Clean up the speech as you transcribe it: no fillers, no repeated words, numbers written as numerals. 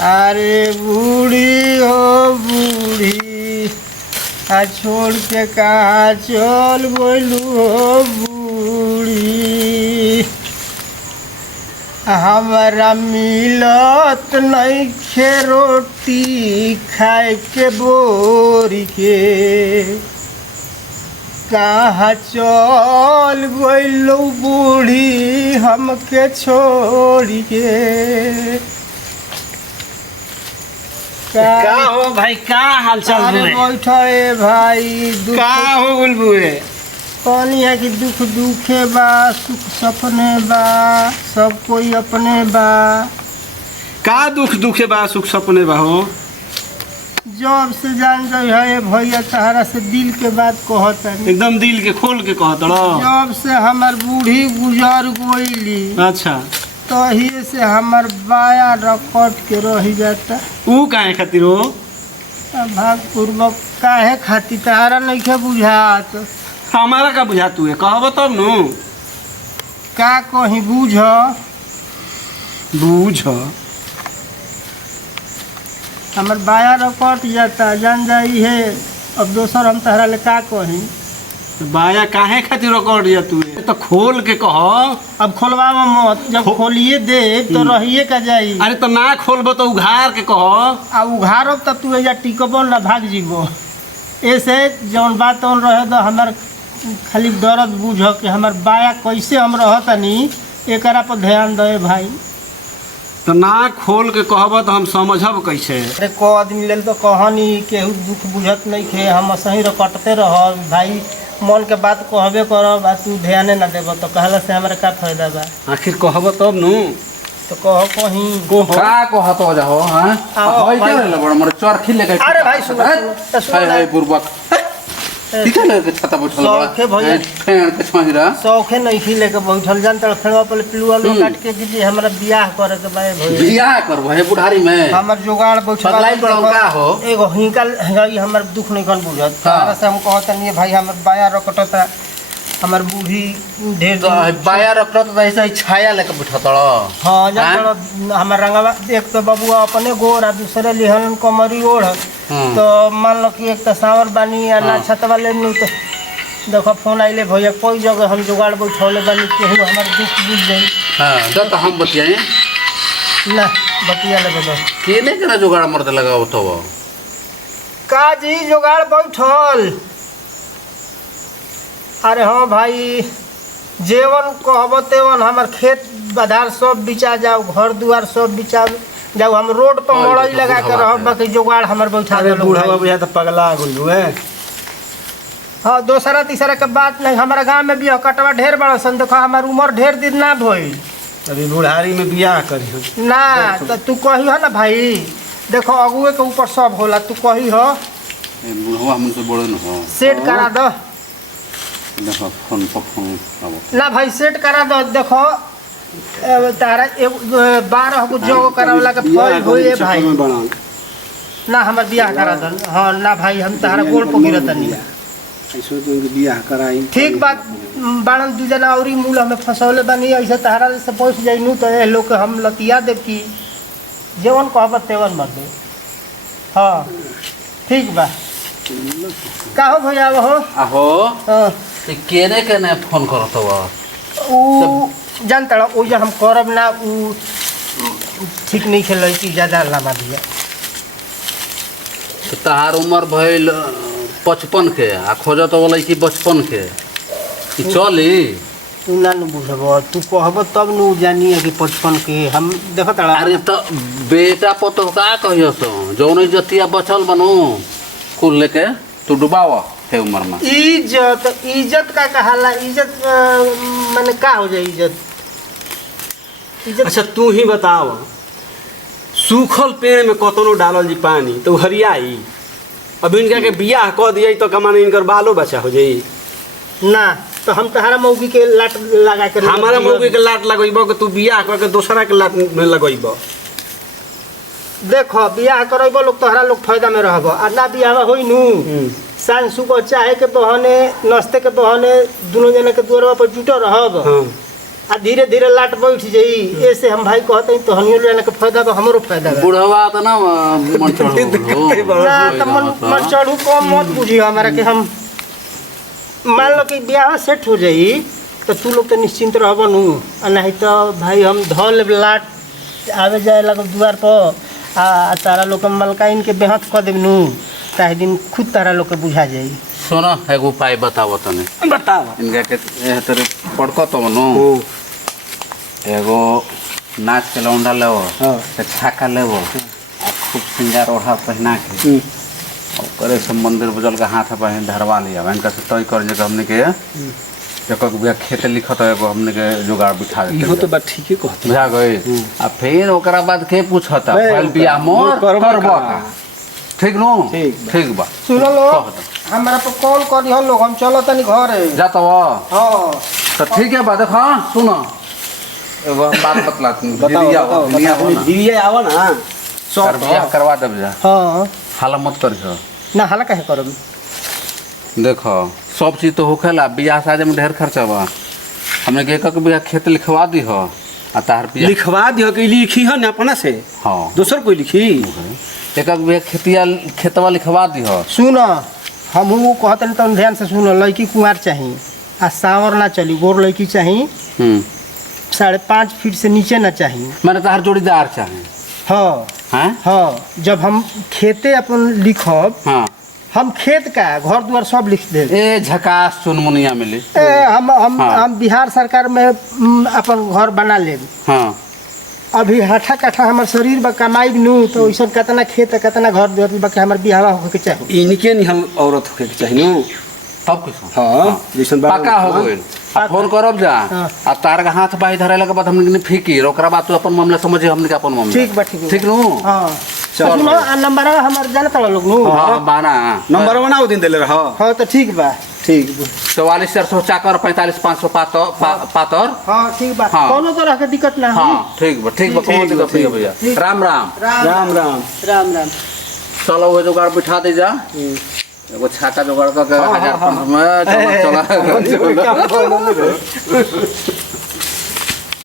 अरे बूढ़ी हो बूढ़ी आ छोड़ के कहाँ चल बोलू हो बूढ़ी। हमारा मिलत नइखे रोटी खाए के बोरी के कहाँ चल बोलू बूढ़ी हमके छोड़ी के। का हो भाई का हाल चाल अरे बैठे भाई का हो बुलबुए पानी है कि दुख दुखे बा सुख सपने बा सब कोई अपने बा। का दुख दुखे बा सुख सपने बा हो। जब से जान जाए है भैया तहरा से दिल के बात कहता एकदम दिल के खोल के कहत रहो। जब से हमार बूढ़ी गुजर गईली अच्छा तही से हमार बाया रकट के रह जाता। ऊ काहे खातिर हो। भागपूर्वक काहे खातिर तहरा नहीं के बुझात। हमारा का बुझा तू है कहब तब नु का कहीं बूझ बूझ हमार बाया रकट जाता जान जाई है। अब दोसर हम तहरा ले का कहीं। बाया काहे खातिर रकड़ दिया तू तो खोल के कह। अब खोलवा मत जब खोलिए दे तो रहिए का जाई। अरे तो ना खोलबो तो उघार के कह। आ उघारो तब तू एजा टिकबो ना भाग जीबो। ऐसे जौन बात तौन रहे तो हमार खाली दर्द बुझ कि हमार बाया कैसे हम रहतनी एकरा पर ध्यान दे भाई। तो ना खोल के कहब तो हम समझब कैसे। अरे को आदमी लेल तो कहनी केहू दुख बुझत नहीं खे हम सही रकटते रह भाई मन के बात कहबे करब आ तू ध्यान ना देब तो कहला से हमारे का फायदा बा। आखिर कहब तब नु तो कहो कहीं का कहत हो जाओ हां आओ भाई क्या ले बड़ मोर चरखी लेके। अरे भाई सुनो हाय हाय बुरबक ठीक है ले छता बैठल सौखे भैया फेण के छहिरा सौखे नहीं खी लेके बैठल जान त फेणवा पर पिलुआ लो काट के कि हमरा बियाह करे के बा भैया। बियाह करबो है बुढ़ारी में हमर जुगाड़ बैठल पगलाई पड़ल का हो। एगो हिंकल हई हमर दुख नहीं कन बुझत तारा से हम कहत नहीं भाई हमर बाया रकटता हमर बूढ़ी ढेर तो बाया रखत तो ऐसे ही छाया लेके बैठत रह। हां जान हमर रंगवा एक तो बबुआ अपने गोर आ दूसरे लिहन कमरी ओढ़ तो मान लो कि एक तो सावर बानी या ना छत वाले नु तो देखो फोन आइले भैया कोई जगह हम जुगाड़ बैठौले बानी केहू हमर दुख बुझ जाई। हां जब हम बतियाए ना बतिया ले बदो केने केना जुगाड़ मरते लगाओ तो का जी जुगाड़ बैठल। अरे हाँ भाई जेवन कहब तेवन हमार खेत बाधार सब बिचा जाओ घर दुआर सब बिचा जाओ हम रोड पर मड़ई लगा के रहब बाकी जुगाड़ हमर बैठा दे बूढ़ा बुझा तो पगला गुल्लू है। हाँ दूसरा तीसरा के बात नहीं हमारा गांव में भी कटवा ढेर बड़ा सन देखो हमार उम्र ढेर दिन ना भइल अभी बुढ़ारी में बियाह करी ना तो तू कही हो ना भाई देखो अगुए के ऊपर सब होला तू कही हो बुढ़वा हमसे बड़े न हो सेट करा दो देखो फोन पर फोन ना भाई सेट करा दो देखो तारा 12 गो जोग करावला के फल होए भाई ना हमर बियाह करा दो। हाँ ना भाई हम तारा गोल पर गिरत नहीं ऐसे तो बियाह कराई ठीक बात बाणन दू जना औरी मूल हमें फसौले बनी ऐसे तारा से पहुंच जाइनु तो ए लोग हम लतिया देव की जेवन कहब तेवन मर दे। हाँ ठीक बा का हो भैया हो आहो हाँ केने केने फोन करत हो उ जानता ओ जे हम करब ना उ ठीक नहीं खेल कि ज्यादा लंबा दिया। तो तहार उम्र भइल 55 के आ खोजत बोले कि 55 के कि चली तू ना न बुझब तू कहब तब न जानी कि 55 के हम देखत। अरे तो बेटा पतो का कहियो सो जौन जतिया बचल बनो कुल लेके तू डुबाव है उम्र में। इज्जत इज्जत का कहाला इज्जत माने का हो जाए इज्जत। अच्छा तू ही बताव सूखल पेड़ में कतनो डालल जी पानी तो हरियाई अब इनका के बियाह कह दिए तो कमाने इनकर बालो बच्चा हो जाई ना तो हम तहरा मौगी के लाट लगा के हमारा मौगी के लाट लगइबो कि तू बियाह करके दूसरा के लाट में लगइबो। देखो बियाह करइबो लोग तोहरा लोग फायदा में रहबो आ ना बियाह होई नु सांझ सुबह चाहे के बहाने नाश्ते के बहाने दोनों जने के दुआर पर जुटो रहब आ धीरे धीरे लाट बैठ जाई। ऐसे हम भाई कहते हैं तो हनियो लेने के फायदा बा हमरो फायदा बा। बुढ़वा तो ना मन चढ़ो ना तो मन चढ़ू कम मत बुझियो हमारा कि हम मान लो कि ब्याह सेट हो जाई तो तू लोग तो निश्चिंत रहब नु। आ नहीं तो भाई हम धल लाट आवे जाए लगल द्वार पर आ तारा लोग मलकाइन के बेहत कर देब नु। ताहि दिन खुद तारा लोग के बुझा जाई। सुनो एगो उपाय बताओ तने बताओ इनका के तेरे पड़को तो नो एगो नाच के लौंडा लेवो से छाका लेवो आ खूब सिंगार ओढ़ा पहना के और करे सब मंदिर बुझल के हाथ पे धरवा लिया इनका से तय कर जे हमने के एक बिया खेत लिखत एगो हमने के जुगाड़ बिठा देते इहो तो बात ठीक है कहत बुझा गई आ फिर ओकरा बाद के पूछता पहल बिया मोर करबो ठीक नो ठीक बा सुनो लो हमरा पर कॉल करी हम लोग हम चलो तनी घर है जाता हां तो ठीक है बा देखो सुनो एगो हम बात बतलाती दिया आवा ना सर बियाह करवा देब जा हां हाला मत करियो ना हाला काहे करब। देखो सब चीज तो होखेला बियाह शादी में ढेर खर्चा बा हमने के एक बियाह खेत लिखवा दी हो आ तार बियाह लिखवा दियो कि लिखी है ना अपना से हां दोसर कोई लिखी एक बियाह खेतवा लिखवा दी हो सुन हम कहते हैं तो ध्यान से सुनो लड़की कुंवार चाहिए आ सावर ना चली गोर लड़की चाहिए 5.5 फीट से नीचे ना चाहिए। मैंने तार जोड़ीदार चाहे हाँ हैं हाँ जब हम खेते अपन लिखब हाँ हम खेत का घर द्वार सब लिख दे। ए झकास चुनमुनिया मिली हम बिहार सरकार में अपन घर बना लेब। हाँ अभी हठा कठा हमार शरीर बा कमाई नु तो ऐसा कितना खेत कितना घर द्वार बा के हमार बिहावा होके के चाहिए। इनके नहीं हम औरत होके के चाहिए नु सब कुछ हां जैसन पक्का हो गइल आ फोन करब जा आ तार के हाथ बाई धरेला के बाद हमने फिकीर ओकरा बाद तू अपन मामला समझे हमने के अपन मामला ठीक बा ठीक नु हां सुनो नंबर हमार जानत लोग नु हां बाना नंबर बनाओ दिन देले रह हां तो ठीक बा ठीक 44 चाकर 45 500 पातर हां ठीक बा कोनो तरह के दिक्कत ना हां ठीक बा कोनो दिक्कत नहीं भैया राम राम राम राम राम राम चलो वो जुगाड़ बिठा दे जा एगो छाता जुगाड़ कर 1000 में चला